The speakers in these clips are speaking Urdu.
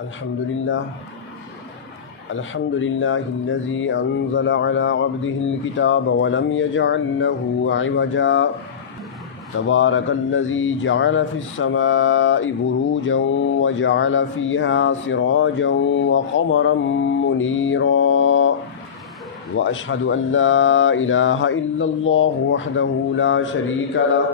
الحمد لله الذي أنزل على عبده الكتاب ولم يجعل له عوجا تبارك الذي جعل في السماء بروجا وجعل فيها سراجا وقمرا منيرا وأشهد أن لا إله إلا الله وحده لا شريك له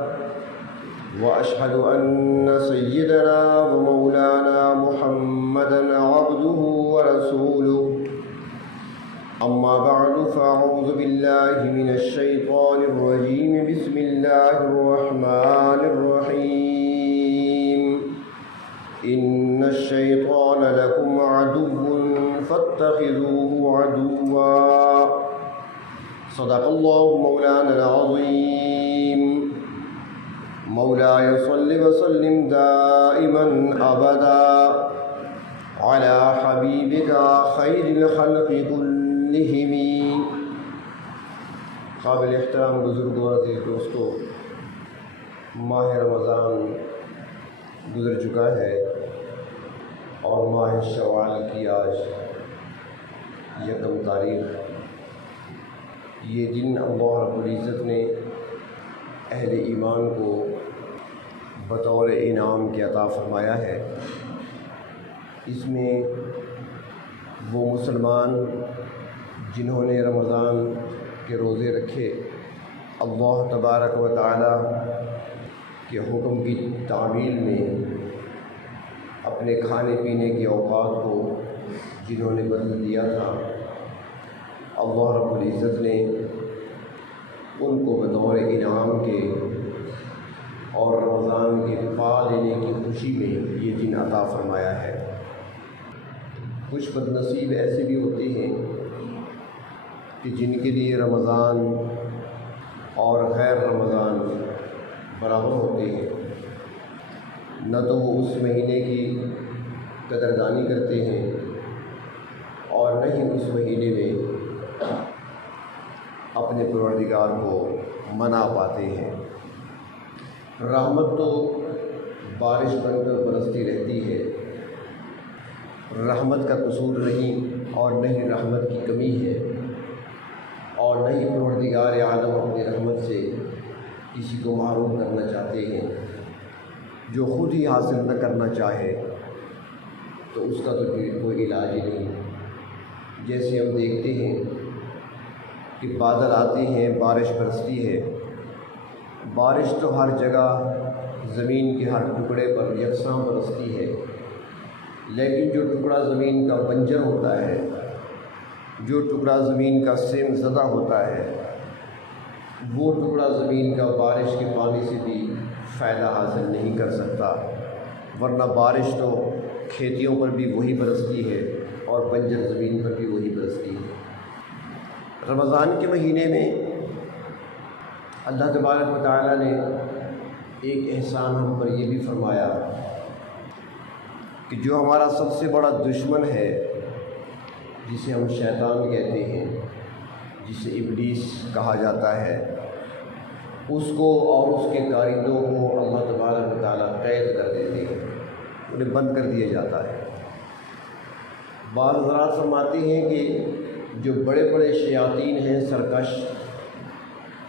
وأشهد أن سيدنا ومولانا محمدا عبده ورسوله أما بعد فأعوذ بالله من الشيطان الرجيم بسم الله الرحمن الرحيم إن الشيطان لكم عدو فاتخذوه عدوا صدق الله مولانا العظيم مولاي صل وسلم دائما أبدا على حبيبك خير الخلق كلهم. قابل احترام بزرگوں اور عزیز دوستوں، ماہ رمضان گزر چکا ہے اور ماہ شوال کی آج 1 تاریخ. یہ دن اللہ رب العزت نے اہل ایمان کو بطور انعام کے عطا فرمایا ہے. اس میں وہ مسلمان جنہوں نے رمضان کے روزے رکھے، اللہ تبارک و تعالی کے حکم کی تعمیل میں اپنے کھانے پینے کے اوقات کو جنہوں نے بدل دیا تھا، اللہ رب العزت نے ان کو بطور انعام کے اور رمضان کے پا لینے کی خوشی میں یہ دن عطا فرمایا ہے. کچھ بد نصیب ایسے بھی ہوتے ہیں کہ جن کے لیے رمضان اور غیر رمضان برابر ہوتے ہیں. نہ تو وہ اس مہینے کی قدردانی کرتے ہیں اور نہ ہی اس مہینے میں اپنے پروردگار کو منا پاتے ہیں. رحمت تو بارش بن کر برستی رہتی ہے، رحمت کا قصور نہیں اور نہ ہی رحمت کی کمی ہے، اور نہ ہی پروردگار عالم اپنی رحمت سے کسی کو محروم کرنا چاہتے ہیں. جو خود ہی حاصل نہ کرنا چاہے تو اس کا تو کوئی علاج ہی نہیں. جیسے ہم دیکھتے ہیں کہ بادل آتے ہیں، بارش برستی ہے. بارش تو ہر جگہ زمین کے ہر ٹکڑے پر یکساں برستی ہے، لیکن جو ٹکڑا زمین کا بنجر ہوتا ہے، جو ٹکڑا زمین کا سیم زدہ ہوتا ہے، وہ ٹکڑا زمین کا بارش کے پانی سے بھی فائدہ حاصل نہیں کر سکتا. ورنہ بارش تو کھیتیوں پر بھی وہی برستی ہے اور بنجر زمین پر بھی وہی برستی ہے. رمضان کے مہینے میں اللہ تبارک و تعالیٰ نے ایک احسان ہم پر یہ بھی فرمایا کہ جو ہمارا سب سے بڑا دشمن ہے، جسے ہم شیطان کہتے ہیں، جسے ابلیس کہا جاتا ہے، اس کو اور اس کے کارندوں کو اللہ تبارک و تعالیٰ قید کر دیتے ہیں، انہیں بند کر دیا جاتا ہے. بعض حضرات فرماتے ہیں کہ جو بڑے بڑے شیاطین ہیں، سرکش،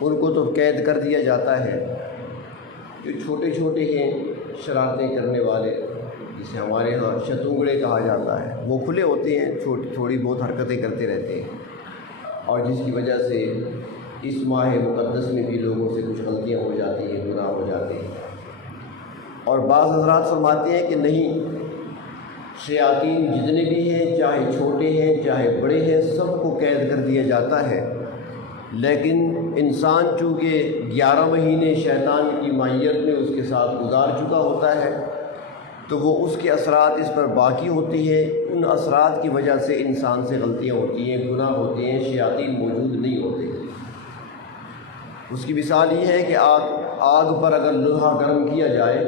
ان کو تو قید کر دیا جاتا ہے. جو چھوٹے چھوٹے ہیں شرارتیں کرنے والے، جسے ہمارے ہاں شتونگڑے کہا جاتا ہے، وہ کھلے ہوتے ہیں، تھوڑی بہت حرکتیں کرتے رہتے ہیں، اور جس کی وجہ سے اس ماہ مقدس میں بھی لوگوں سے کچھ غلطیاں ہو جاتی ہیں، گناہ ہو جاتے ہیں. اور بعض حضرات فرماتے ہیں کہ نہیں، شیاطین جتنے بھی ہیں، چاہے چھوٹے ہیں چاہے بڑے ہیں، سب کو قید کر دیا جاتا ہے. لیکن انسان چونکہ 11 مہینے شیطان کی معیت میں اس کے ساتھ گزار چکا ہوتا ہے، تو وہ اس کے اثرات اس پر باقی ہوتی ہیں. ان اثرات کی وجہ سے انسان سے غلطیاں ہوتی ہیں، گناہ ہوتے ہیں، شیاطین موجود نہیں ہوتے. اس کی مثال یہ ہے کہ آگ پر اگر لوہا گرم کیا جائے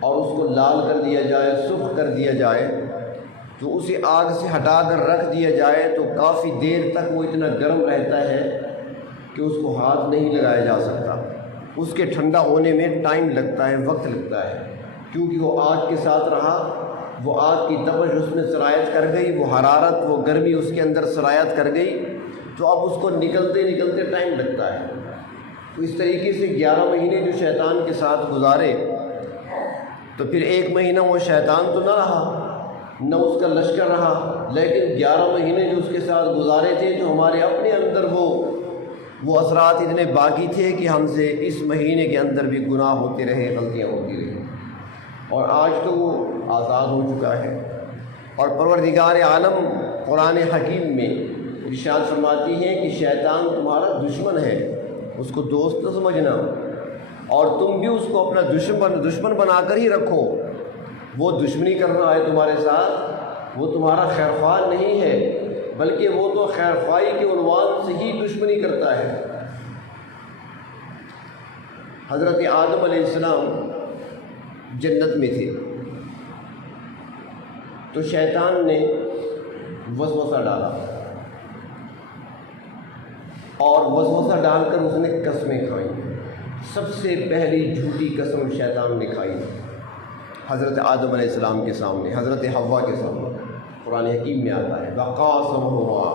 اور اس کو لال کر دیا جائے، سرخ کر دیا جائے، تو اسے آگ سے ہٹا کر رکھ دیا جائے تو کافی دیر تک وہ اتنا گرم رہتا ہے کہ اس کو ہاتھ نہیں لگایا جا سکتا. اس کے ٹھنڈا ہونے میں ٹائم لگتا ہے، وقت لگتا ہے، کیونکہ وہ آگ کے ساتھ رہا، وہ آگ کی تپش اس میں سرایت کر گئی، وہ حرارت، وہ گرمی اس کے اندر سرایت کر گئی، تو اب اس کو نکلتے نکلتے ٹائم لگتا ہے۔ تو اس طریقے سے 11 مہینے جو شیطان کے ساتھ گزارے، تو پھر 1 مہینہ وہ شیطان تو نہ رہا، نہ اس کا لشکر رہا، لیکن 11 مہینے جو اس کے ساتھ گزارے تھے، جو ہمارے اپنے اندر وہ اثرات اتنے باقی تھے کہ ہم سے اس مہینے کے اندر بھی گناہ ہوتے رہے، غلطیاں ہوتی رہی، اور آج تو وہ آزاد ہو چکا ہے۔ اور پروردگار عالم قرآن حکیم میں ارشاد فرماتی ہیں کہ شیطان تمہارا دشمن ہے، اس کو دوست نہ سمجھنا، اور تم بھی اس کو اپنا دشمن بنا کر ہی رکھو۔ وہ دشمنی کر رہا ہے تمہارے ساتھ، وہ تمہارا خیرخواہ نہیں ہے، بلکہ وہ تو خیرخواہی کے عنوان سے ہی دشمنی کرتا ہے۔ حضرت آدم علیہ السلام جنت میں تھے، تو شیطان نے وسوسہ ڈالا، اور وسوسہ ڈال کر اس نے قسمیں کھائیں۔ سب سے پہلی جھوٹی قسم شیطان نے کھائی حضرت آدم علیہ السلام کے سامنے، حضرت حوا کے سامنے۔ قرآن حکیم میں آتا ہے وَقَاسَمَهُمَا،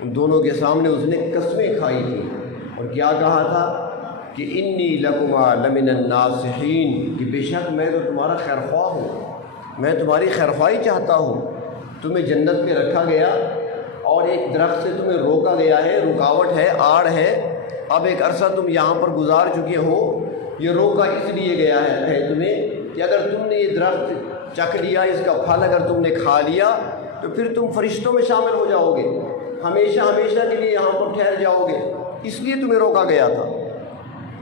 ان دونوں کے سامنے اس نے قسمیں کھائی تھیں، اور کیا کہا تھا کہ انی لکما لمن الناصحین، کہ بے شک میں تو تمہارا خیرخواہ ہوں، میں تمہاری خیرخواہی چاہتا ہوں۔ تمہیں جنت میں رکھا گیا اور ایک درخت سے تمہیں روکا گیا ہے، رکاوٹ ہے، آڑ ہے، اب ایک عرصہ تم یہاں پر گزار چکے ہو، یہ روکا اس لیے گیا ہے تمہیں کہ اگر تم نے یہ درخت چکھ لیا، اس کا پھل اگر تم نے کھا لیا، تو پھر تم فرشتوں میں شامل ہو جاؤ گے، ہمیشہ ہمیشہ کے لیے یہاں پر ٹھہر جاؤ گے، اس لیے تمہیں روکا گیا تھا۔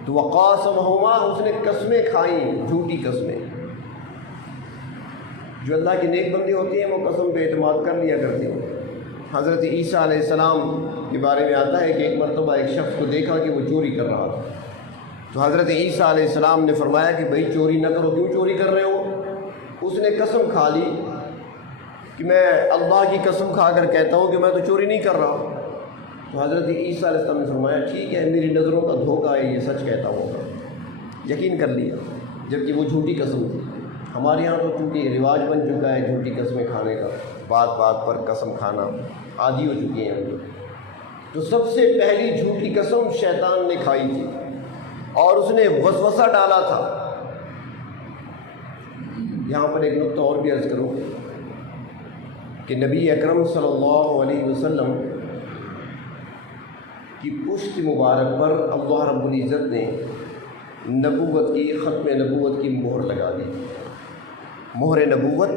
تو وقاسمہما، اس نے قسمیں کھائیں، جھوٹی قسمیں۔ جو اللہ کے نیک بندے ہوتے ہیں وہ قسم پہ اعتماد کر لیا کرتے ہیں۔ حضرت عیسیٰ علیہ السلام کے بارے میں آتا ہے کہ ایک مرتبہ ایک شخص کو دیکھا کہ وہ چوری کر رہا تھا، تو حضرت عیسیٰ علیہ السلام نے فرمایا کہ بھائی چوری نہ کرو، کیوں چوری کر رہے ہو؟ اس نے قسم کھا لی کہ میں اللہ کی قسم کھا کر کہتا ہوں کہ میں تو چوری نہیں کر رہا۔ تو حضرت عیسیٰ علیہ السلام نے فرمایا ٹھیک ہے، میری نظروں کا دھوکہ ہے، یہ سچ کہتا ہوگا، یقین کر لیا، جبکہ وہ جھوٹی قسم تھی۔ ہمارے یہاں تو چونکہ رواج بن چکا ہے جھوٹی قسمیں کھانے کا، بات بات پر قسم کھانا عادی ہو چکی ہیں ہم لوگ۔ تو سب سے پہلی جھوٹی قسم شیطان نے کھائی تھی، اور اس نے وسوسہ ڈالا تھا۔ یہاں پر ایک نقطہ اور بھی عرض کروں کہ نبی اکرم صلی اللہ علیہ وسلم کی پشت مبارک پر اللہ رب العزت نے نبوت کی، ختم نبوت کی مہر لگا دی، مہر نبوت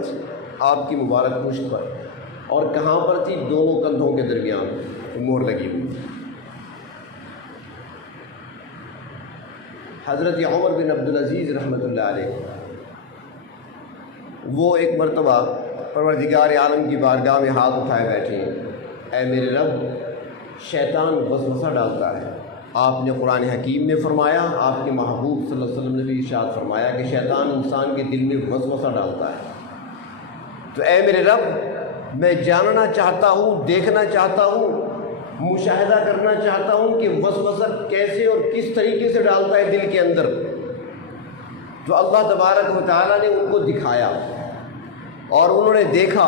آپ کی مبارک پشت پر، اور کہاں پر تھی؟ دونوں کندھوں کے درمیان مہر لگی ہوئی۔ حضرت عمر بن عبدالعزیز رحمۃ اللہ علیہ، وہ ایک مرتبہ پروردگار عالم کی بارگاہ میں ہاتھ اٹھائے بیٹھے ہیں، اے میرے رب، شیطان وسوسہ ڈالتا ہے۔ آپ نے قرآن حکیم میں فرمایا، آپ کے محبوب صلی اللہ علیہ وسلم نے بھی ارشاد فرمایا کہ شیطان انسان کے دل میں وسوسہ ڈالتا ہے۔ تو اے میرے رب، میں جاننا چاہتا ہوں، دیکھنا چاہتا ہوں، مشاہدہ کرنا چاہتا ہوں کہ وسوسہ کیسے اور کس طریقے سے ڈالتا ہے دل کے اندر۔ تو اللہ تبارک و تعالیٰ نے ان کو دکھایا، اور انہوں نے دیکھا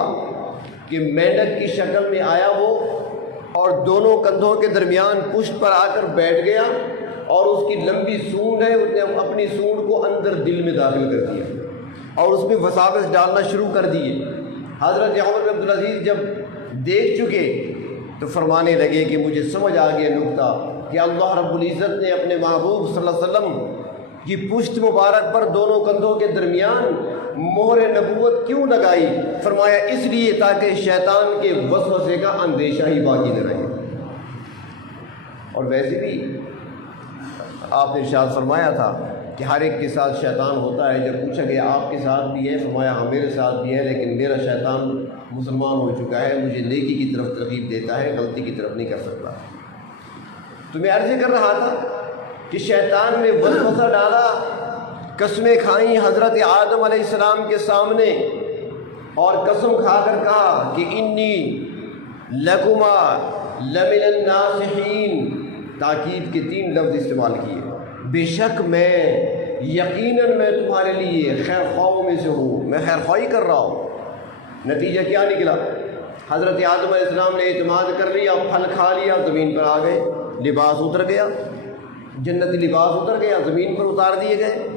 کہ مینڈک کی شکل میں آیا وہ، اور دونوں کندھوں کے درمیان پشت پر آ کر بیٹھ گیا، اور اس کی لمبی سونڈ ہے، اس نے اپنی سونڈ کو اندر دل میں داخل کر دیا اور اس میں وساوس ڈالنا شروع کر دیے۔ حضرت عمر بن عبدالعزیز جب دیکھ چکے تو فرمانے لگے کہ مجھے سمجھ آ گیا نکتہ کہ اللہ رب العزت نے اپنے محبوب صلی اللہ علیہ وسلم کی پشت مبارک پر دونوں کندھوں کے درمیان مہر نبوت کیوں لگائی؟ فرمایا اس لیے تاکہ شیطان کے وسوسے کا اندیشہ ہی باقی نہ رہے۔ اور ویسے بھی آپ نے ارشاد فرمایا تھا کہ ہر ایک کے ساتھ شیطان ہوتا ہے۔ جب پوچھا گیا آپ کے ساتھ بھی ہے؟ فرمایا ہاں میرے ساتھ بھی ہے، لیکن میرا شیطان مسلمان ہو چکا ہے، مجھے نیکی کی طرف ترغیب دیتا ہے، غلطی کی طرف نہیں کر سکتا۔ تو میں عرض کر رہا تھا کہ شیطان نے وسوسہ ڈالا، قسمیں کھائیں حضرت آدم علیہ السلام کے سامنے، اور قسم کھا کر کہا کہ انی لکما لمن الناصحین، تاکید کے 3 لفظ استعمال کیے، بے شک میں یقیناً میں تمہارے لیے خیر خواہوں میں سے ہوں، میں خیر خواہی کر رہا ہوں۔ نتیجہ کیا نکلا؟ حضرت آدم علیہ السلام نے اعتماد کر لیا، پھل کھا لیا، زمین پر آ گئے، لباس اتر گیا، جنتی لباس اتر گیا، زمین پر اتار دیے گئے۔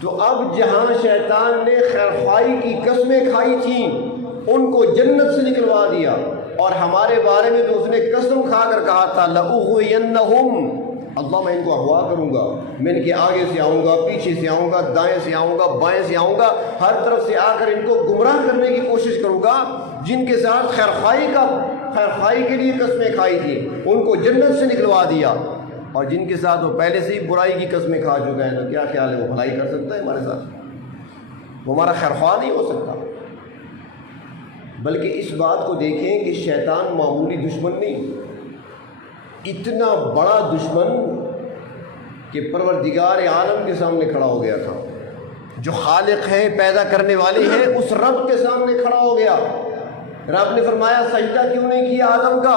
تو اب جہاں شیطان نے خیر خواہی کی قسمیں کھائی تھیں ان کو جنت سے نکلوا دیا، اور ہمارے بارے میں تو اس نے قسم کھا کر کہا تھا لَأُغْوِيَنَّهُمْ، اللہ میں ان کو اغوا کروں گا، میں ان کے آگے سے آؤں گا، پیچھے سے آؤں گا، دائیں سے آؤں گا، بائیں سے آؤں گا، ہر طرف سے آ کر ان کو گمراہ کرنے کی کوشش کروں گا۔ جن کے ساتھ خیر خواہی کے لیے قسمیں کھائی تھی ان کو جنت سے نکلوا دیا، اور جن کے ساتھ وہ پہلے سے ہی برائی کی قسمیں کھا چکا ہے تو کیا خیال ہے وہ بھلائی کر سکتا ہے ہمارے ساتھ؟ وہ ہمارا خیر خواہ نہیں ہو سکتا۔ بلکہ اس بات کو دیکھیں کہ شیطان معمولی دشمن نہیں، اتنا بڑا دشمن کہ پروردگار عالم کے سامنے کھڑا ہو گیا تھا، جو خالق ہے، پیدا کرنے والے ہیں، اس رب کے سامنے کھڑا ہو گیا۔ رب نے فرمایا سجدہ کیوں نہیں کیا آدم کا؟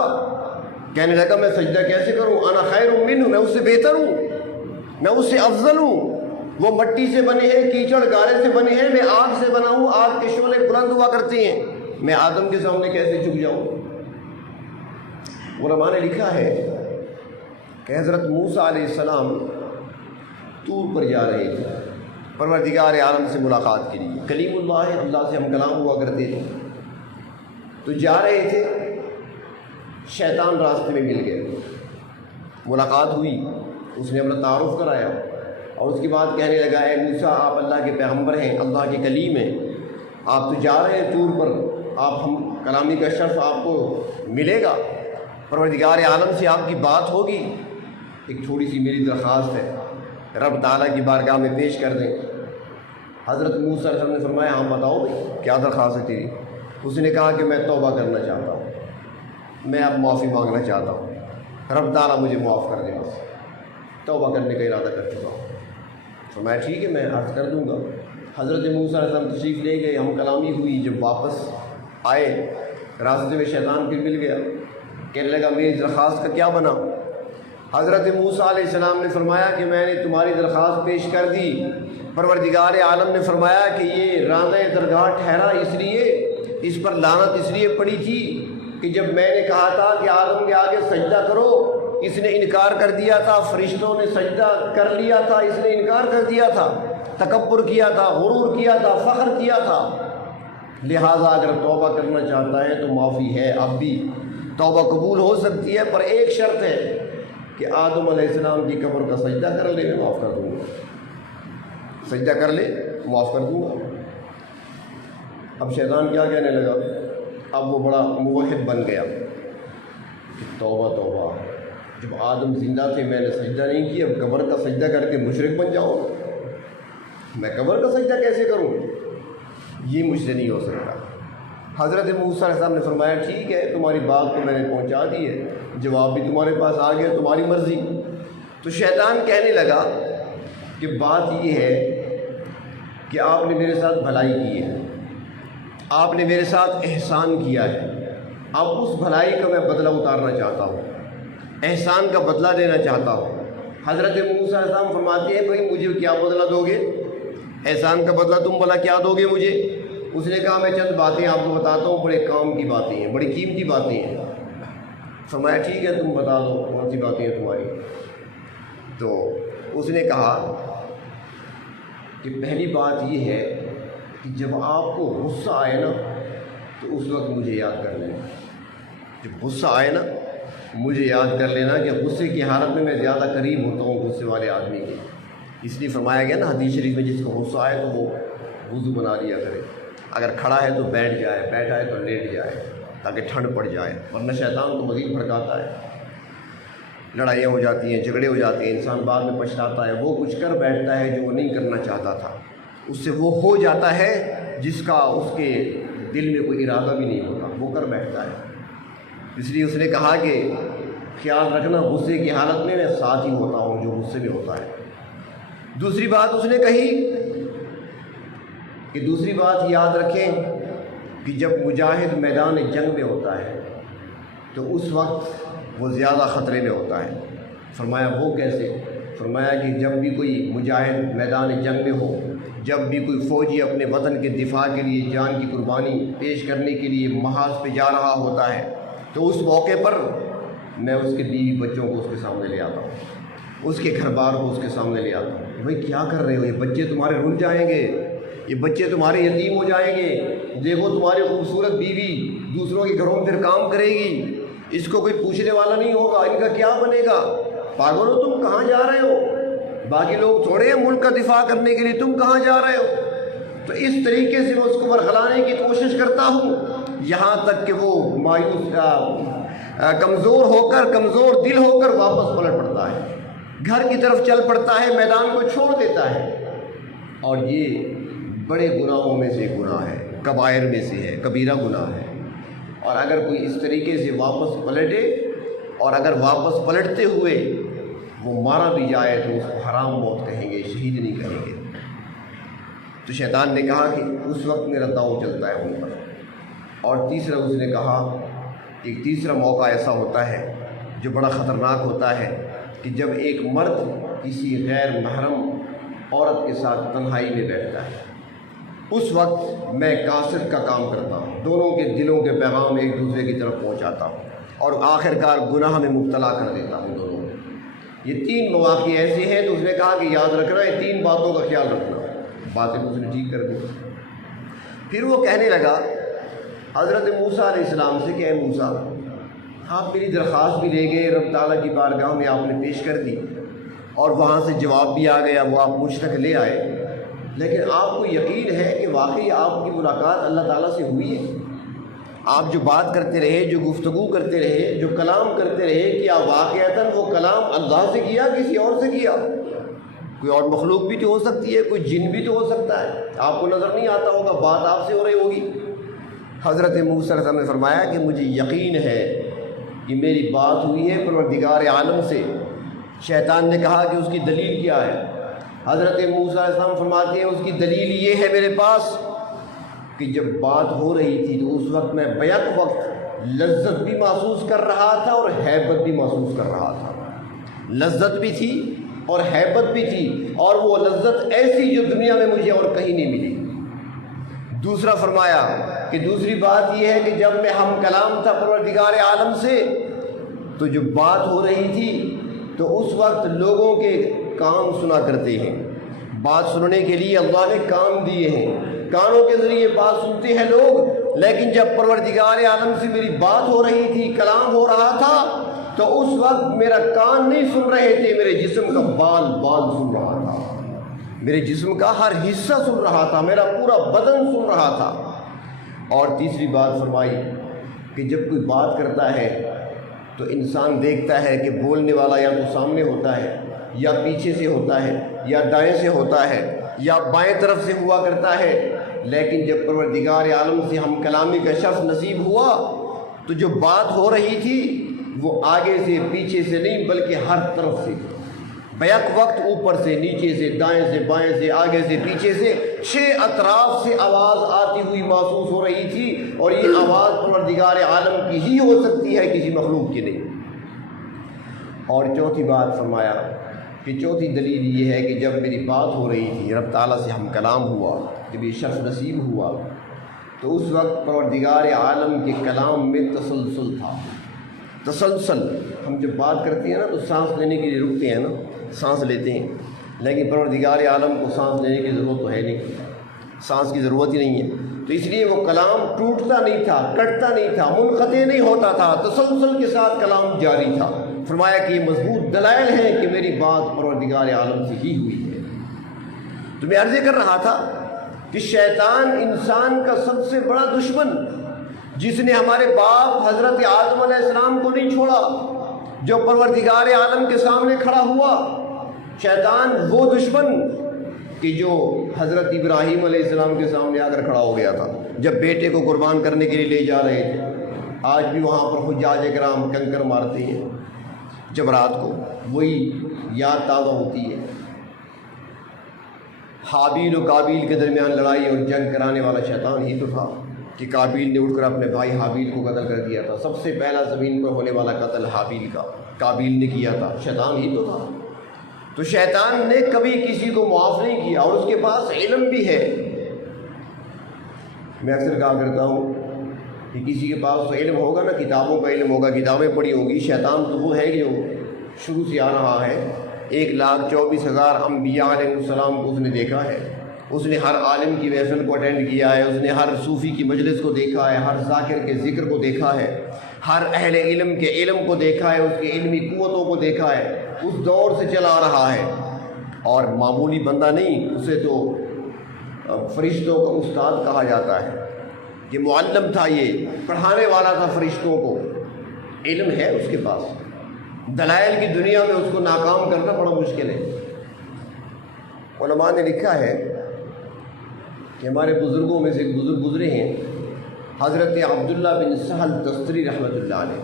کہنے لگا میں سجدہ کیسے کروں، انا خیر منہ، میں اس سے بہتر ہوں، میں اس سے افضل ہوں۔ وہ مٹی سے بنے ہیں، کیچڑ گارے سے بنے ہیں، میں آگ سے بنا ہوں، آگ کے شعلے بلند ہوا کرتے ہیں، میں آدم کے سامنے کیسے جھک جاؤں؟ علماء نے لکھا ہے کہ حضرت موسیٰ علیہ السلام طور پر جا رہے تھے پروردگار عالم سے ملاقات کے لیے، کلیم اللہ، اللہ سے ہم کلام ہوا کرتے تھے، تو جا رہے تھے، شیطان راستے میں مل گئے، ملاقات ہوئی، اس نے اپنا تعارف کرایا، اور اس کے بعد کہنے لگا اے موسیٰ آپ اللہ کے پیغمبر ہیں، اللہ کے کلیم ہیں، آپ تو جا رہے ہیں طور پر، آپ ہم کلامی کا شرف آپ کو ملے گا، پروردگار عالم سے آپ کی بات ہوگی، ایک تھوڑی سی میری درخواست ہے، رب تعالیٰ کی بارگاہ میں پیش کر دیں۔ حضرت موسیٰ علیہ السلام نے فرمایا ہاں بتاؤ بھائی کیا درخواست ہے تیری؟ اس نے کہا کہ میں توبہ کرنا چاہتا ہوں، میں اب معافی مانگنا چاہتا ہوں، رب تعالیٰ مجھے معاف کر دے، بس توبہ کرنے کا ارادہ کر چکا ہوں۔ فرمایا ٹھیک ہے میں عرض کر دوں گا۔ حضرت موسیٰ علیہ السلام تشریف لے گئے، ہم کلامی ہوئی، جب واپس آئے راستے میں شیطان پھر مل گیا، کہنے لگا میری درخواست کا کیا بنا؟ حضرت موسیٰ علیہ السلام نے فرمایا کہ میں نے تمہاری درخواست پیش کر دی، پروردگار عالم نے فرمایا کہ یہ راندہ درگاہ ٹھہرا اس لیے، اس پر لعنت اس لیے پڑی تھی کہ جب میں نے کہا تھا کہ آدم کے آگے سجدہ کرو، اس نے انکار کر دیا تھا، فرشتوں نے سجدہ کر لیا تھا، اس نے انکار کر دیا تھا، تکبر کیا تھا، غرور کیا تھا، فخر کیا تھا، لہٰذا اگر توبہ کرنا چاہتا ہے تو معافی ہے، اب بھی توبہ قبول ہو سکتی ہے، پر ایک شرط ہے کہ آدم علیہ السلام کی قبر کا سجدہ کر لے، میں معاف کر دوں گا، سجدہ کر لے معاف کر دوں گا۔ اب شیطان کیا کہنے لگا؟ اب وہ بڑا موحد بن گیا کہ توبہ توبہ، جب آدم زندہ تھے میں نے سجدہ نہیں کیا، اب قبر کا سجدہ کر کے مشرک بن جاؤں، میں قبر کا سجدہ کیسے کروں؟ یہ مجھ سے نہیں ہو سکتا۔ حضرت موسیٰ علیہ السلام نے فرمایا ٹھیک ہے تمہاری بات کو میں نے پہنچا دی ہے، جواب بھی تمہارے پاس آ گیا، تمہاری مرضی۔ تو شیطان کہنے لگا کہ بات یہ ہے کہ آپ نے میرے ساتھ بھلائی کی ہے، آپ نے میرے ساتھ احسان کیا ہے، اب اس بھلائی کا میں بدلہ اتارنا چاہتا ہوں، احسان کا بدلہ دینا چاہتا ہوں۔ حضرت موسیٰ علیہ السلام فرماتے ہیں بھائی مجھے کیا بدلہ دو گے؟ احسان کا بدلہ تم بھلا کیا دو گے مجھے؟ اس نے کہا میں چند باتیں آپ کو بتاتا ہوں، بڑے کام کی باتیں ہیں، بڑی قیمتی باتیں ہیں۔ فرمایا ٹھیک ہے تم بتا دو کون سی باتیں ہیں تمہاری؟ تو اس نے کہا کہ پہلی بات یہ ہے کہ جب آپ کو غصہ آئے نا تو اس وقت مجھے یاد کر لینا، جب غصہ آئے نا مجھے یاد کر لینا کہ غصے کی حالت میں زیادہ قریب ہوتا ہوں غصے والے آدمی کے، اس لیے فرمایا گیا نا حدیث شریف میں جس کو غصہ آئے تو وہ وضو بنا لیا کرے، اگر کھڑا ہے تو بیٹھ جائے، بیٹھا ہے تو لیٹ جائے تاکہ ٹھنڈ پڑ جائے، ورنہ شیطان کو مزید بھڑکاتا ہے، لڑائیاں ہو جاتی ہیں، جھگڑے ہو جاتے ہیں، انسان بعد میں پچھتاتا ہے، وہ کچھ کر بیٹھتا ہے جو وہ نہیں کرنا چاہتا تھا، اس سے وہ ہو جاتا ہے جس کا اس کے دل میں کوئی ارادہ بھی نہیں ہوتا، وہ کر بیٹھتا ہے۔ اس لیے اس نے کہا کہ خیال رکھنا غصے کی حالت میں ساتھ ہی ہوتا ہوں جو غصے میں ہوتا ہے۔ دوسری بات اس نے کہی کہ دوسری بات یاد رکھیں کہ جب مجاہد میدان جنگ میں ہوتا ہے تو اس وقت وہ زیادہ خطرے میں ہوتا ہے۔ فرمایا وہ کیسے؟ فرمایا کہ جب بھی کوئی مجاہد میدان جنگ میں ہو، جب بھی کوئی فوجی اپنے وطن کے دفاع کے لیے جان کی قربانی پیش کرنے کے لیے محاذ پہ جا رہا ہوتا ہے تو اس موقع پر میں اس کے بیوی بچوں کو اس کے سامنے لے آتا ہوں، اس کے گھر بار کو اس کے سامنے لے آتا ہوں کہ بھائی کیا کر رہے ہو، یہ بچے تمہارے رل جائیں گے، یہ بچے تمہارے یتیم ہو جائیں گے، دیکھو تمہاری خوبصورت بیوی دوسروں کے گھروں میں پھر کام کرے گی، اس کو کوئی پوچھنے والا نہیں ہوگا، ان کا کیا بنے گا، پاگل ہو تم، کہاں جا رہے ہو، باقی لوگ تھوڑے ہیں ملک کا دفاع کرنے کے لیے، تم کہاں جا رہے ہو۔ تو اس طریقے سے میں اس کو برگلانے کی کوشش کرتا ہوں یہاں تک کہ وہ مایوس کمزور ہو کر، کمزور دل ہو کر واپس پلٹ پڑتا ہے، گھر کی طرف چل پڑتا ہے، میدان کو چھوڑ دیتا ہے۔ اور یہ بڑے گناہوں میں سے گناہ ہے، کبائر میں سے ہے، کبیرہ گناہ ہے۔ اور اگر کوئی اس طریقے سے واپس پلٹے اور اگر واپس پلٹتے ہوئے وہ مارا بھی جائے تو اس کو حرام موت کہیں گے، شہید نہیں کہیں گے۔ تو شیطان نے کہا کہ اس وقت میرا داؤ چلتا ہے ان پر۔ اور تیسرا اس نے کہا، ایک تیسرا موقع ایسا ہوتا ہے جو بڑا خطرناک ہوتا ہے کہ جب ایک مرد کسی غیر محرم عورت کے ساتھ تنہائی میں بیٹھتا ہے، اس وقت میں قاصد کا کام کرتا ہوں، دونوں کے دلوں کے پیغام ایک دوسرے کی طرف پہنچاتا ہوں اور آخرکار گناہ میں مبتلا کر دیتا ہوں دونوں کو۔ یہ تین مواقع ایسے ہیں تو اس نے کہا کہ یاد رکھنا، یہ تین باتوں کا خیال رکھنا۔ باتیں اس نے ٹھیک کر دی۔ پھر وہ کہنے لگا حضرت موسیٰ علیہ السلام سے کہ اے موسیٰ، آپ میری درخواست بھی لے گئے، رب تعالیٰ کی بارگاہ میں آپ نے پیش کر دی اور وہاں سے جواب بھی آ گیا، وہ آپ مجھ تک لے آئے، لیکن آپ کو یقین ہے کہ واقعی آپ کی ملاقات اللہ تعالیٰ سے ہوئی ہے؟ آپ جو بات کرتے رہے، جو گفتگو کرتے رہے، جو کلام کرتے رہے، کیا واقعتاً وہ کلام اللہ سے کیا کسی اور سے کیا؟ کوئی اور مخلوق بھی تو ہو سکتی ہے، کوئی جن بھی تو ہو سکتا ہے، آپ کو نظر نہیں آتا ہوگا، بات آپ سے ہو رہی ہوگی۔ حضرت موسیٰ علیہ السلام نے فرمایا کہ مجھے یقین ہے کہ میری بات ہوئی ہے پروردگار عالم سے۔ شیطان نے کہا کہ اس کی دلیل کیا ہے؟ حضرت موسیٰ علیہ السلام فرماتے ہیں اس کی دلیل یہ ہے میرے پاس کہ جب بات ہو رہی تھی تو اس وقت میں بیک وقت لذت بھی محسوس کر رہا تھا اور ہیبت بھی محسوس کر رہا تھا، لذت بھی تھی اور ہیبت بھی تھی، اور وہ لذت ایسی جو دنیا میں مجھے اور کہیں نہیں ملی۔ دوسرا فرمایا کہ دوسری بات یہ ہے کہ جب میں ہم کلام تھا پروردگار عالم سے تو جو بات ہو رہی تھی تو اس وقت لوگوں کے کان سنا کرتے ہیں، بات سننے کے لیے اللہ نے کان دیے ہیں، کانوں کے ذریعے بات سنتے ہیں لوگ، لیکن جب پروردگار عالم سے میری بات ہو رہی تھی، کلام ہو رہا تھا، تو اس وقت میرا کان نہیں سن رہے تھے، میرے جسم کا بال سن رہا تھا، میرے جسم کا ہر حصہ سن رہا تھا، میرا پورا بدن سن رہا تھا۔ اور تیسری بات فرمائی کہ جب کوئی بات کرتا ہے تو انسان دیکھتا ہے کہ بولنے والا یا تو سامنے ہوتا ہے یا پیچھے سے ہوتا ہے یا دائیں سے ہوتا ہے یا بائیں طرف سے ہوا کرتا ہے، لیکن جب پروردگار عالم سے ہم کلامی کا شرف نصیب ہوا تو جو بات ہو رہی تھی وہ آگے سے پیچھے سے نہیں بلکہ ہر طرف سے، بیک وقت اوپر سے نیچے سے دائیں سے بائیں سے آگے سے پیچھے سے 6 اطراف سے آواز آتی ہوئی محسوس ہو رہی تھی، اور یہ آواز پروردگار عالم کی ہی ہو سکتی ہے، کسی مخلوق کی نہیں۔ اور چوتھی بات فرمایا کہ چوتھی دلیل یہ ہے کہ جب میری بات ہو رہی تھی، رب تعالیٰ سے ہم کلام ہوا، جب یہ شرف نصیب ہوا تو اس وقت پروردگار عالم کے کلام میں تسلسل تھا۔ تسلسل، ہم جب بات کرتے ہیں نا تو سانس لینے کے لیے رکتے ہیں نا، سانس لیتے ہیں، لیکن پروردگار عالم کو سانس لینے کی ضرورت تو ہے نہیں، سانس کی ضرورت ہی نہیں ہے، تو اس لیے وہ کلام ٹوٹتا نہیں تھا، کٹتا نہیں تھا، منقطع نہیں ہوتا تھا، تسلسل کے ساتھ کلام جاری تھا۔ فرمایا کہ یہ مضبوط دلائل ہیں کہ میری بات پروردگار عالم سے ہی ہوئی ہے۔ تو میں عرض کر رہا تھا کہ شیطان انسان کا سب سے بڑا دشمن، جس نے ہمارے باپ حضرت آدم علیہ السلام کو نہیں چھوڑا، جو پروردگار عالم کے سامنے کھڑا ہوا، شیطان وہ دشمن کہ جو حضرت ابراہیم علیہ السلام کے سامنے آ کر کھڑا ہو گیا تھا جب بیٹے کو قربان کرنے کے لیے لے جا رہے تھے۔ آج بھی وہاں پر حجاج کرام کنکر مارتے ہیں جمرات کو، وہی یاد تازہ ہوتی ہے۔ حابیل و کابیل کے درمیان لڑائی اور جنگ کرانے والا شیطان ہی تو تھا کہ کابیل نے اٹھ کر اپنے بھائی حابیل کو قتل کر دیا تھا۔ سب سے پہلا زمین پر ہونے والا قتل حابیل کا کابیل نے کیا تھا، شیطان ہی تو تھا۔ تو تو شیطان نے کبھی کسی کو معاف نہیں کیا، اور اس کے پاس علم بھی ہے۔ میں اکثر کہا کرتا ہوں کہ کسی کے پاس تو علم ہوگا نا، کتابوں کا علم ہوگا، کتابیں پڑھی ہوں گی۔ شیطان تو وہ ہے جو شروع سے آ رہا ہے، 1,24,000 انبیاء علیہ السلام کو اس نے دیکھا ہے، اس نے ہر عالم کی محفل کو اٹینڈ کیا ہے، اس نے ہر صوفی کی مجلس کو دیکھا ہے، ہر ذاکر کے ذکر کو دیکھا ہے، ہر اہل علم کے علم کو دیکھا ہے، اس کی علمی قوتوں کو دیکھا ہے، اس دور سے چلا رہا ہے، اور معمولی بندہ نہیں، اسے تو فرشتوں کا استاد کہا جاتا ہے، یہ معلم تھا، یہ پڑھانے والا تھا فرشتوں کو، علم ہے اس کے پاس۔ دلائل کی دنیا میں اس کو ناکام کرنا بڑا مشکل ہے۔ علماء نے لکھا ہے کہ ہمارے بزرگوں میں سے ایک بزرگ گزرے ہیں، حضرت عبداللہ بن سہل تستری رحمۃ اللہ علیہ،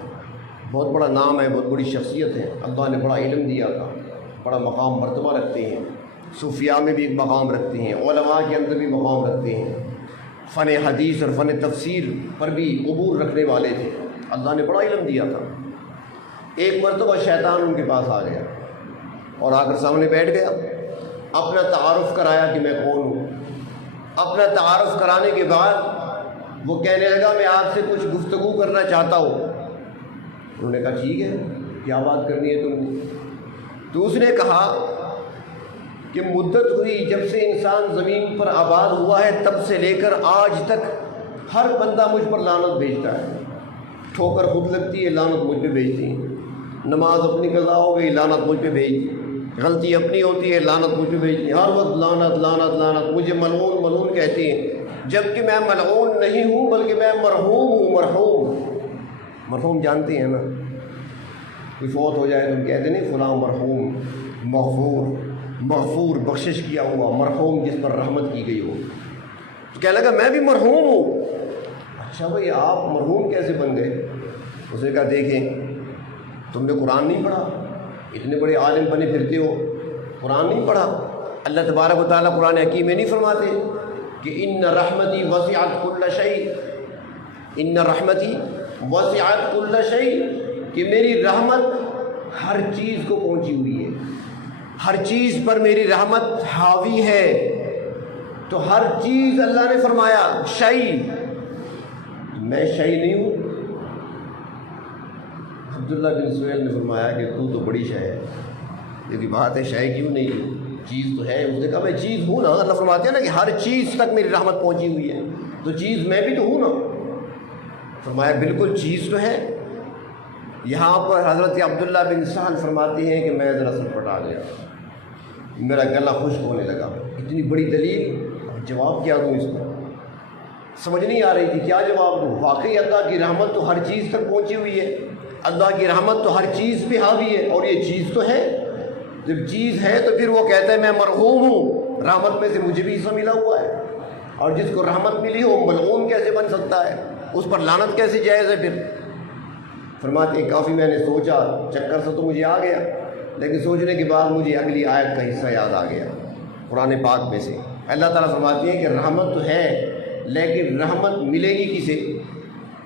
بہت بڑا نام ہے، بہت بڑی شخصیت ہے، اللہ نے بڑا علم دیا تھا، بڑا مقام مرتبہ رکھتے ہیں، صوفیاء میں بھی ایک مقام رکھتے ہیں، علماء کے اندر بھی مقام رکھتے ہیں، فن حدیث اور فن تفسیر پر بھی عبور رکھنے والے تھے، اللہ نے بڑا علم دیا تھا۔ ایک مرتبہ شیطان ان کے پاس آ گیا اور آ کر سامنے بیٹھ گیا، اپنا تعارف کرایا کہ میں کون ہوں۔ اپنا تعارف کرانے کے بعد وہ کہنے لگا میں آپ سے کچھ گفتگو کرنا چاہتا ہوں۔ انہوں نے کہا ٹھیک ہے، کیا بات کرنی ہے تم نے؟ تو اس نے کہا کہ مدت ہوئی جب سے انسان زمین پر آباد ہوا ہے، تب سے لے کر آج تک ہر بندہ مجھ پر لعنت بھیجتا ہے، ٹھوکر خود لگتی ہے لعنت مجھ پہ بھیجتی ہے، نماز اپنی قضا ہو گئی لعنت مجھ پہ بھیجتی، غلطی اپنی ہوتی ہے لعنت مجھ پہ بھیجتی، ہر وقت لعنت لعنت لعنت، مجھے ملعون ملعون کہتی ہیں، جبکہ میں ملعون نہیں ہوں بلکہ میں مرحوم ہوں۔ مرحوم جانتے ہیں نا، کوئی فوت ہو جائے تو ہم کہتے نہیں فلاں مرحوم، مغفور بخشش کیا ہوا، مرحوم جس پر رحمت کی گئی ہو۔ تو کہنے لگا میں بھی مرحوم ہوں۔ اچھا بھائی آپ مرحوم کیسے بن گئے؟ اس نے کہا دیکھیں تم نے قرآن نہیں پڑھا، اتنے بڑے عالم بنے پھرتے ہو، قرآن نہیں پڑھا؟ اللہ تبارک و تعالیٰ قرآن حکیم میں نہیں فرماتے کہ ان رحمتی وسعت کل شیء، ان رحمتی وسعت کل شیء، کہ میری رحمت ہر چیز کو پہنچی ہوئی ہے، ہر چیز پر میری رحمت حاوی ہے۔ تو ہر چیز اللہ نے فرمایا شیء، میں شیء نہیں ہوں۔ عبداللہ بن سہیل نے فرمایا کہ تو بڑی شے ہے، لیکن بات ہے شے کیوں نہیں، چیز تو ہے۔ اس نے کہا میں چیز ہوں نا، اللہ فرماتے ہیں نا کہ ہر چیز تک میری رحمت پہنچی ہوئی ہے، تو چیز میں بھی تو ہوں نا۔ فرمایا بالکل چیز تو ہے۔ یہاں پر حضرت عبداللہ بن سہل فرماتے ہیں کہ میں ذرا سرپٹا گیا، میرا گلا خشک ہونے لگا، اتنی بڑی دلیل، جواب کیا دوں اس کو؟ سمجھ نہیں آ رہی تھی کیا جواب دوں۔ واقعی اللہ کی رحمت تو ہر چیز تک پہنچی ہوئی ہے، اللہ کی رحمت تو ہر چیز پہ حاوی ہے، اور یہ چیز تو ہے۔ جب چیز ہے تو پھر وہ کہتا ہے میں مرحوم ہوں، رحمت میں سے مجھے بھی حصہ ملا ہوا ہے، اور جس کو رحمت ملی ہو ملعون کیسے بن سکتا ہے، اس پر لعنت کیسے جائز ہے؟ پھر فرماتے ہیں کافی میں نے سوچا، چکر سے تو مجھے آ گیا، لیکن سوچنے کے بعد مجھے اگلی آیت کا حصہ یاد آ گیا قرآن پاک میں سے۔ اللہ تعالیٰ فرماتے ہیں کہ رحمت تو ہے، لیکن رحمت ملے گی کسے؟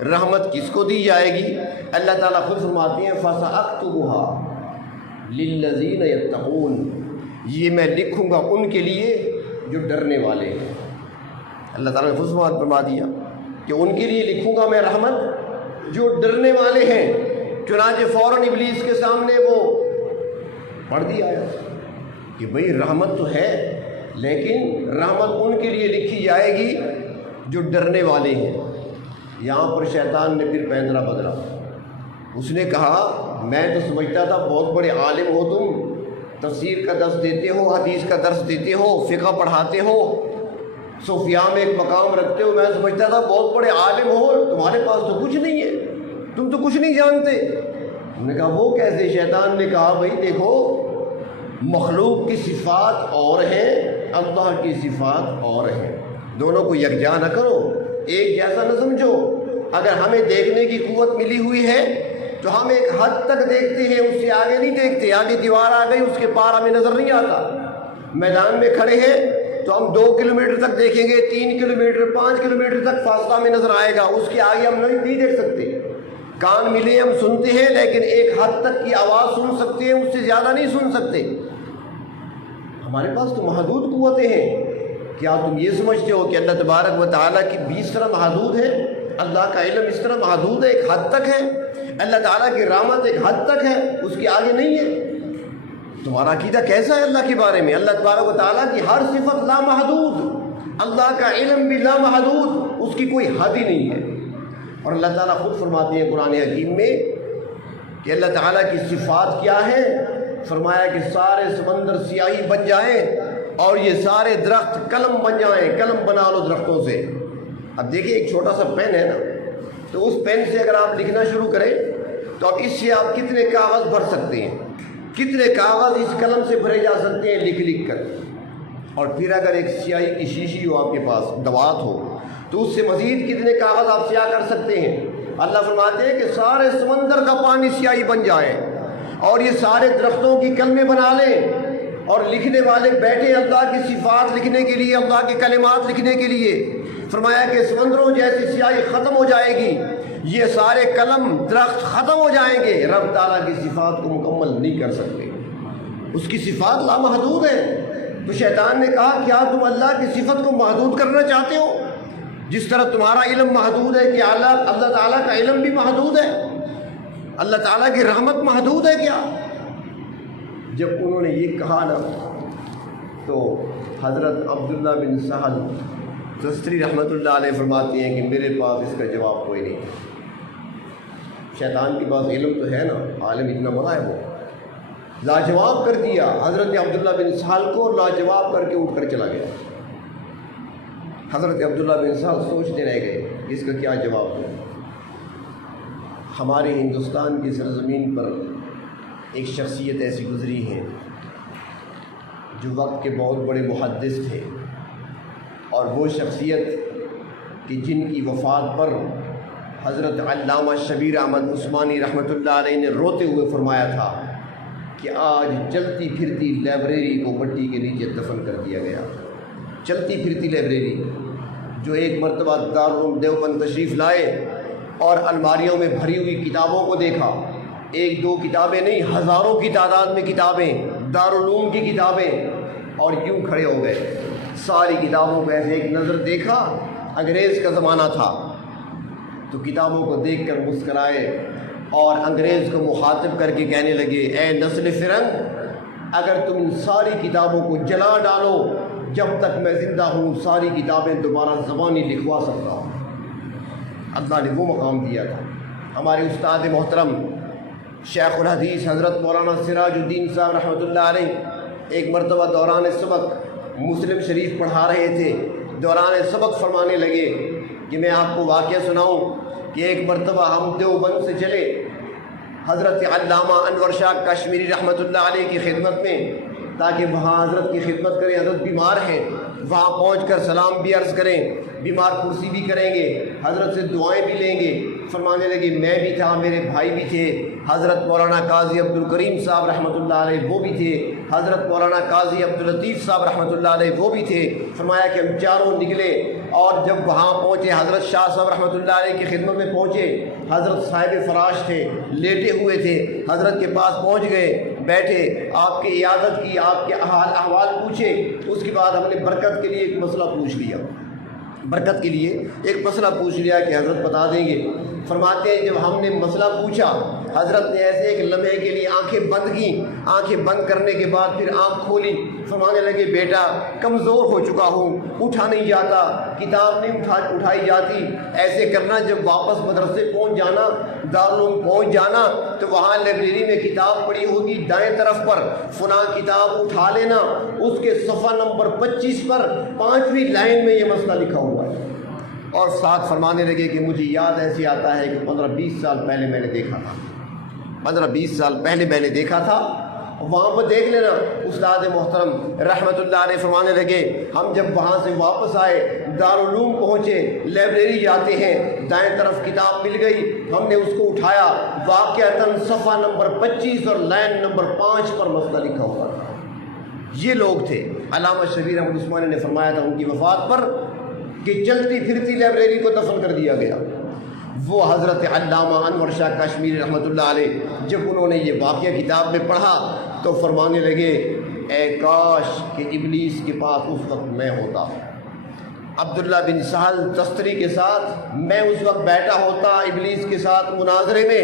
رحمت کس کو دی جائے گی؟ اللہ تعالیٰ خود فرماتے ہیں فَسَأَكْتُبُهَا لِلَّذِينَ يَتَّقُونَ، یہ میں لکھوں گا ان کے لیے جو ڈرنے والے ہیں۔ اللہ تعالیٰ نے خود فرما دیا کہ ان کے لیے لکھوں گا میں رحمت جو ڈرنے والے ہیں۔ چنانچہ فوراً ابلیس کے سامنے وہ پڑھ دیا ہے کہ بھئی رحمت تو ہے، لیکن رحمت ان کے لیے لکھی جائے گی جو ڈرنے والے ہیں۔ یہاں پر شیطان نے پھر پیندرا بدلا، اس نے کہا میں تو سمجھتا تھا بہت بڑے عالم ہو تم، تفسیر کا درس دیتے ہو، حدیث کا درس دیتے ہو، فقہ پڑھاتے ہو، صوفیاء میں ایک مقام رکھتے ہو، میں سمجھتا تھا بہت بڑے عالم ہو، تمہارے پاس تو کچھ نہیں ہے، تم تو کچھ نہیں جانتے۔ انہوں نے کہا وہ کیسے؟ شیطان نے کہا بھائی دیکھو، مخلوق کی صفات اور ہیں، اللہ کی صفات اور ہیں، دونوں کو یکجا نہ کرو، ایک جیسا نہ سمجھو۔ اگر ہمیں دیکھنے کی قوت ملی ہوئی ہے تو ہم ایک حد تک دیکھتے ہیں، اس سے آگے نہیں دیکھتے، آگے دیوار آ گئی اس کے پار ہمیں نظر نہیں آتا۔ میدان میں کھڑے ہیں تو ہم 2 کلومیٹر تک دیکھیں گے، 3 کلومیٹر 5 کلومیٹر تک فاصلہ ہمیں نظر آئے گا، اس کے آگے ہم نہیں دیکھ سکتے۔ کان ملے ہم سنتے ہیں، لیکن ایک حد تک کی آواز سن سکتے ہیں، اس سے زیادہ نہیں سن سکتے۔ ہمارے پاس تو محدود قوتیں ہیں. کیا تم یہ سمجھتے ہو کہ اللہ تبارک و تعالیٰ کی بھی اس طرح محدود ہے؟ اللہ کا علم اس طرح محدود ہے، ایک حد تک ہے. اللہ تعالیٰ کی رحمت ایک حد تک ہے، اس کے آگے نہیں ہے. تمہارا عقیدہ کیسا ہے اللہ کے بارے میں؟ اللہ تبارک و تعالیٰ کی ہر صفت لامحدود، اللہ کا علم بھی لامحدود، اس کی کوئی حد ہی نہیں ہے. اور اللہ تعالیٰ خود فرماتے ہیں قرآن حکیم میں کہ اللہ تعالیٰ کی صفات کیا ہے. فرمایا کہ سارے سمندر سیاہی بن جائیں اور یہ سارے درخت قلم بن جائیں، قلم بنا لو درختوں سے. اب دیکھیں ایک چھوٹا سا پین ہے نا، تو اس پین سے اگر آپ لکھنا شروع کریں تو اب اس سے آپ کتنے کاغذ بھر سکتے ہیں، کتنے کاغذ اس قلم سے بھرے جا سکتے ہیں لکھ لکھ کر. اور پھر اگر ایک سیاہی کی شیشی ہو آپ کے پاس، دوات ہو، تو اس سے مزید کتنے کاغذ آپ سیاہ کر سکتے ہیں. اللہ فرماتے ہیں کہ سارے سمندر کا پانی سیاہی بن جائے اور یہ سارے درختوں کی کلمیں بنا لیں اور لکھنے والے بیٹھے اللہ کی صفات لکھنے کے لیے، اللہ کے کلمات لکھنے کے لیے. فرمایا کہ سمندروں جیسی سیاہی ختم ہو جائے گی، یہ سارے قلم درخت ختم ہو جائیں گے، رب تعالیٰ کی صفات کو مکمل نہیں کر سکتے. اس کی صفات لامحدود ہیں. تو شیطان نے کہا کیا تم اللہ کی صفت کو محدود کرنا چاہتے ہو؟ جس طرح تمہارا علم محدود ہے، کہ اللہ تعالیٰ کا علم بھی محدود ہے، اللہ تعالیٰ کی رحمت محدود ہے کیا؟ جب انہوں نے یہ کہا نا تو حضرت عبداللہ بن سہل تستری رحمۃ اللہ علیہ فرماتی ہیں کہ میرے پاس اس کا جواب کوئی نہیں. شیطان کے پاس علم تو ہے نا، عالم اتنا بڑا ہے، وہ لاجواب کر دیا حضرت عبداللہ بن سہل کو، لاجواب کر کے اٹھ کر چلا گیا. حضرت عبداللہ بن سہل سوچتے رہ گئے اس کا کیا جواب دوں. ہمارے ہندوستان کی سرزمین پر ایک شخصیت ایسی گزری ہے جو وقت کے بہت بڑے محدث تھے، اور وہ شخصیت کہ جن کی وفات پر حضرت علامہ شبیر احمد عثمانی رحمۃ اللہ علیہ نے روتے ہوئے فرمایا تھا کہ آج چلتی پھرتی لائبریری کو مٹی کے نیچے دفن کر دیا گیا. چلتی پھرتی لائبریری جو ایک مرتبہ دارالعلوم دیوبند تشریف لائے اور الماریوں میں بھری ہوئی کتابوں کو دیکھا، ایک دو کتابیں نہیں، ہزاروں کی تعداد میں کتابیں، دارالعلوم کی کتابیں، اور یوں کھڑے ہو گئے. ساری کتابوں کو ایسے ایک نظر دیکھا، انگریز کا زمانہ تھا، تو کتابوں کو دیکھ کر مسکرائے اور انگریز کو مخاطب کر کے کہنے لگے اے نسل فرنگ، اگر تم ان ساری کتابوں کو جلا ڈالو، جب تک میں زندہ ہوں ساری کتابیں دوبارہ زبانی لکھوا سکتا ہوں. اللہ نے وہ مقام دیا تھا. ہمارے استاد محترم شیخ الحدیث حضرت مولانا سراج الدین صاحب رحمۃ اللہ علیہ ایک مرتبہ دوران سبق مسلم شریف پڑھا رہے تھے. دوران سبق فرمانے لگے کہ میں آپ کو واقعہ سناؤں کہ ایک مرتبہ ہم دیوبند سے چلے حضرت علامہ انور شاہ کشمیری رحمۃ اللہ علیہ کی خدمت میں، تاکہ وہاں حضرت کی خدمت کریں. حضرت بیمار ہیں، وہاں پہنچ کر سلام بھی عرض کریں، بیمار کرسی بھی کریں گے، حضرت سے دعائیں بھی لیں گے. فرمانے لگے میں بھی تھا، میرے بھائی بھی تھے، حضرت مولانا قاضی عبدالکریم صاحب رحمۃ اللہ علیہ وہ بھی تھے، حضرت مولانا قاضی عبداللطیف صاحب رحمۃ اللہ علیہ وہ بھی تھے. فرمایا کہ ہم چاروں نکلے اور جب وہاں پہنچے حضرت شاہ صاحب رحمۃ اللہ علیہ کی خدمت میں پہنچے. حضرت صاحب فراش تھے، لیٹے ہوئے تھے. حضرت کے پاس پہنچ گئے، بیٹھے، آپ کی عیادت کی، آپ کے احوال پوچھے. اس کے بعد ہم نے برکت کے لیے ایک مسئلہ پوچھ لیا، برکت کے لیے ایک مسئلہ پوچھ لیا کہ حضرت بتا دیں گے. فرماتے ہیں جب ہم نے مسئلہ پوچھا، حضرت نے ایسے ایک لمحے کے لیے آنکھیں بند کیں، آنکھیں بند کرنے کے بعد پھر آنکھ کھولی. فرمانے لگے بیٹا کمزور ہو چکا ہوں، اٹھا نہیں جاتا، کتاب نہیں اٹھائی جاتی. ایسے کرنا جب واپس مدرسے پہنچ جانا، دارالعلوم پہنچ جانا، تو وہاں لائبریری میں کتاب پڑی ہوگی دائیں طرف پر، فلاں کتاب اٹھا لینا، اس کے صفحہ نمبر 25 پر 5ویں لائن میں یہ مسئلہ لکھا ہوا ہے. اور ساتھ فرمانے لگے کہ مجھے یاد ایسے آتا ہے کہ 15-20 سال پہلے میں نے دیکھا تھا، 15-20 سال پہلے میں نے دیکھا تھا، وہاں پر دیکھ لینا. استاد محترم رحمۃ اللہ علیہ فرمانے لگے ہم جب وہاں سے واپس آئے، دارالعلوم پہنچے، لائبریری جاتے ہیں، دائیں طرف کتاب مل گئی، ہم نے اس کو اٹھایا، واقعتاً صفحہ نمبر 25 اور لائن نمبر 5 پر مسئلہ لکھا ہوا تھا. یہ لوگ تھے. علامہ شبیر احمد عثمانی نے فرمایا تھا ان کی وفات پر کہ چلتی پھرتی لائبریری کو دفن کر دیا گیا. وہ حضرت علامہ انور شاہ کشمیری رحمۃ اللہ علیہ جب انہوں نے یہ واقعہ کتاب میں پڑھا تو فرمانے لگے اے کاش کہ ابلیس کے پاس اس وقت میں ہوتا۔ عبداللہ بن سہل تستری کے ساتھ میں اس وقت بیٹھا ہوتا ابلیس کے ساتھ مناظرے میں۔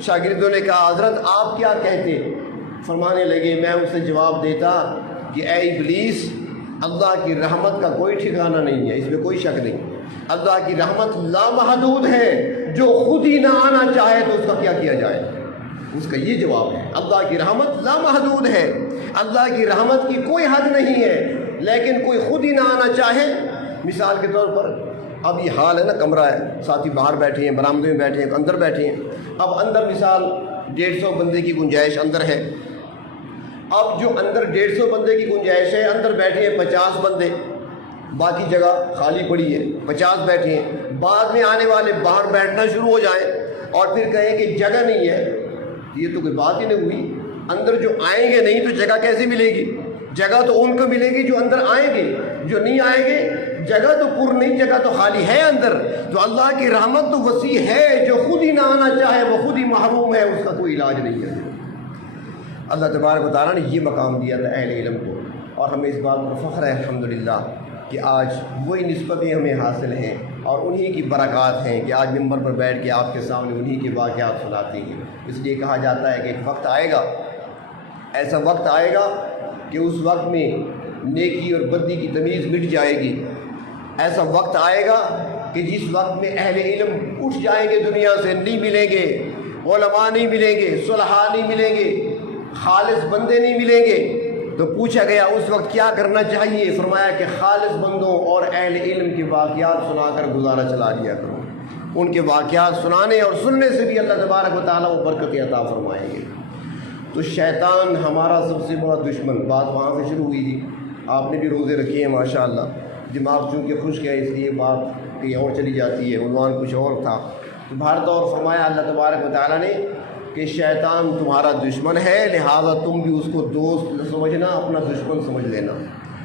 شاگردوں نے کہا حضرت آپ کیا کہتے؟ فرمانے لگے میں اسے جواب دیتا کہ اے ابلیس، اللہ کی رحمت کا کوئی ٹھکانہ نہیں ہے، اس میں کوئی شک نہیں۔ اللہ کی رحمت لامحدود ہے، جو خود ہی نہ آنا چاہے تو اس کا کیا کیا جائے؟ اس کا یہ جواب ہے، اللہ کی رحمت لامحدود ہے، اللہ کی رحمت کی کوئی حد نہیں ہے، لیکن کوئی خود ہی نہ آنا چاہے۔ مثال کے طور پر اب یہ حال ہے نا، کمرہ ہے، ساتھی باہر بیٹھے ہیں، برآمدے میں بیٹھے ہیں، اندر بیٹھے ہیں۔ اب اندر مثال 150 بندے کی گنجائش اندر ہے۔ اب جو اندر 150 بندے کی گنجائش ہے، اندر بیٹھے ہیں 50 بندے، باقی جگہ خالی پڑی ہے، 50 بیٹھے ہیں۔ بعد میں آنے والے باہر بیٹھنا شروع ہو جائیں اور پھر کہیں کہ جگہ نہیں ہے، یہ تو کوئی بات ہی نہیں ہوئی۔ اندر جو آئیں گے نہیں تو جگہ کیسے ملے گی؟ جگہ تو ان کو ملے گی جو اندر آئیں گے، جو نہیں آئیں گے جگہ تو پر نہیں، جگہ تو خالی ہے اندر۔ تو اللہ کی رحمت تو وسیع ہے، جو خود ہی نہ آنا چاہے وہ خود ہی محروم ہے، اس کا کوئی علاج نہیں ہے۔ اللہ تبارک و تعالیٰ نے یہ مقام دیا تھا اہل علم کو، اور ہمیں اس بات پر فخر ہے الحمدللہ کہ آج وہی نسبتیں ہمیں حاصل ہیں اور انہی کی برکات ہیں کہ آج ممبر پر بیٹھ کے آپ کے سامنے انہی کے واقعات سناتے ہیں۔ اس لیے کہا جاتا ہے کہ ایک وقت آئے گا، ایسا وقت آئے گا کہ اس وقت میں نیکی اور بدی کی تمیز مٹ جائے گی۔ ایسا وقت آئے گا کہ جس وقت میں اہل علم اٹھ جائیں گے، دنیا سے نہیں ملیں گے، علماء نہیں ملیں گے، صلحاء نہیں ملیں گے، خالص بندے نہیں ملیں گے۔ تو پوچھا گیا اس وقت کیا کرنا چاہیے؟ فرمایا کہ خالص بندوں اور اہل علم کے واقعات سنا کر گزارا چلا دیا کرو۔ ان کے واقعات سنانے اور سننے سے بھی اللہ تبارک و تعالیٰ وہ برکت عطا فرمائیں گے۔ تو شیطان ہمارا سب سے بڑا دشمن، بات وہاں سے شروع ہوئی تھی، آپ نے بھی روزے رکھے ہیں ماشاءاللہ، دماغ چونکہ خشک ہے اس لیے بات کہیں اور چلی جاتی ہے، عنوان کچھ اور تھا۔ تو بھار طور فرمایا اللہ تبارک و تعالیٰ نے کہ شیطان تمہارا دشمن ہے، لہذا تم بھی اس کو دوست سمجھنا، اپنا دشمن سمجھ لینا،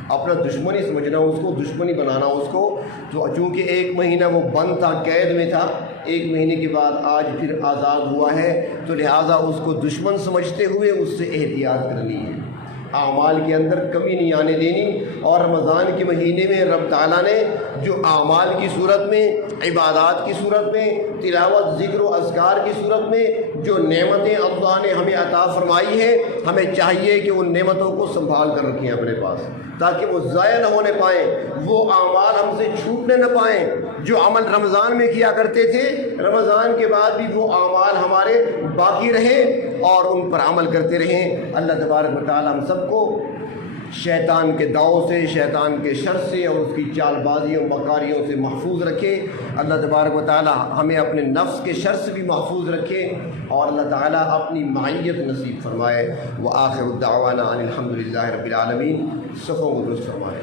اپنا دشمن ہی سمجھنا، اس کو دشمن ہی بنانا اس کو۔ تو چونکہ 1 مہینہ وہ بند تھا، قید میں تھا، 1 مہینے کے بعد آج پھر آزاد ہوا ہے، تو لہٰذا اس کو دشمن سمجھتے ہوئے اس سے احتیاط کرنی ہے، اعمال کے اندر کمی نہیں آنے دینی۔ اور رمضان کے مہینے میں رب تعالیٰ نے جو اعمال کی صورت میں، عبادات کی صورت میں، تلاوت، ذکر و اذکار کی صورت میں جو نعمتیں اللہ نے ہمیں عطا فرمائی ہے، ہمیں چاہیے کہ ان نعمتوں کو سنبھال کر رکھیں اپنے پاس، تاکہ وہ ضائع نہ ہونے پائیں، وہ اعمال ہم سے چھوٹنے نہ پائیں۔ جو عمل رمضان میں کیا کرتے تھے، رمضان کے بعد بھی وہ اعمال ہمارے باقی رہیں اور ان پر عمل کرتے رہیں۔ اللہ تبارک و تعالیٰ ہم سب کو شیطان کے داؤں سے، شیطان کے شر سے اور اس کی چال بازیوں مکاریوں سے محفوظ رکھے۔ اللہ تبارک و تعالیٰ ہمیں اپنے نفس کے شر سے بھی محفوظ رکھے، اور اللہ تعالیٰ اپنی معیت نصیب فرمائے۔ وآخر الدعوانا ان الحمد للہ رب العالمین۔ صفوں کو درست فرمائے۔